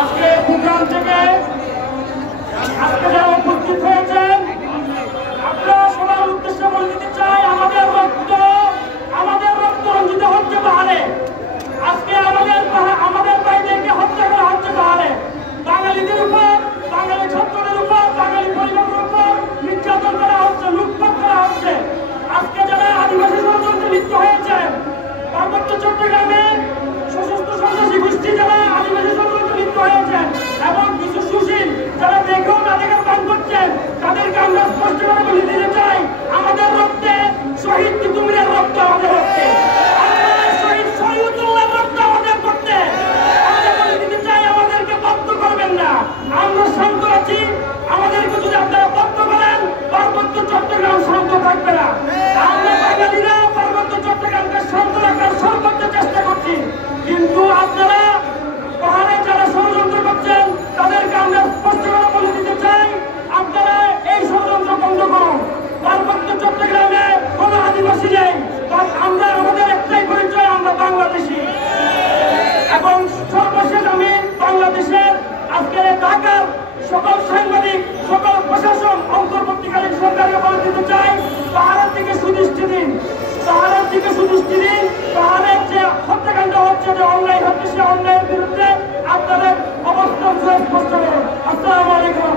আজকে প্রোগ্রাম থেকে আজকে যারা উপস্থিত হয়েছেন আপনারা সবার উদ্দেশ্যে বলে দিতে চাই আমাদের রক্ত রঞ্জিত হচ্ছে পাহাড়ে। আজকে আমাদের ভাইদেরকে হত্যা করা হচ্ছে পাহাড়ে। বাঙালিদের উপর, বাঙালি ছাত্রদের উপর, বাঙালি পরিবারের উপর নির্যাতন করা হচ্ছে, লুটপাট করা হচ্ছে। আজকে যারা আদিবাসী ষড়যন্ত্রে লিপ্ত হয়েছেন পার্বত্য চট্টগ্রামে সশস্ত্র সন্ত্রাসী গোষ্ঠী যারা আদিবাসী ষড়যন্ত্রে লিপ্ত হয়েছেন এবং কিছু সুশীল যারা দেখেও না দেখার পান করছেন তাদেরকে আমরা স্পষ্ট করে বলে দিতে চাই আমাদের রক্তে শহীদ তিতুমিরের রক্ত আমাদের রক্তে, শহীদ শহীদুল্লাহ রক্ত আমাদের করতে আমরা বলে দিতে চাই আমাদেরকে বাধ্য করবেন না। আমরা শান্ত আছি, আমাদেরকে যদি আপনারা বাধ্য করেন পার্বত্য চট্টগ্রাম শান্ত থাকবে না। আমরা বাঙালিরা পার্বত্য চট্টগ্রামকে শান্ত রাখার সর্বোচ্চ চেষ্টা করছি, কিন্তু আপনারা পাহাড়ে যারা ষড়যন্ত্র করছেন তাদেরকে আমরা স্পষ্ট করে বলে দিতে চাই আপনারা এই ষড়যন্ত্র বন্ধ করুন। পার্বত্য চট্টগ্রামে কোনো আদিবাসী নেই, আমরা আমাদের একটাই পরিচয়, আমরা বাংলাদেশি। এবং সর্বশেষ আমি বাংলাদেশের আজকের ঢাকার সকল সাংবাদিক, সকল প্রশাসন, অন্তর্বর্তীকালীন সরকারকে বলে দিতে চাই পাহাড়ের দিকে সুদৃষ্টি দিন, পাহাড়ের দিকে সুদৃষ্টি দিন। পাহাড়ের যে হত্যাকাণ্ড হচ্ছে, যে অন্যায় হচ্ছে, সে অন্যায়ের বিরুদ্ধে আপনাদের অবস্থান স্পষ্ট করুন। আসসালামু আলাইকুম।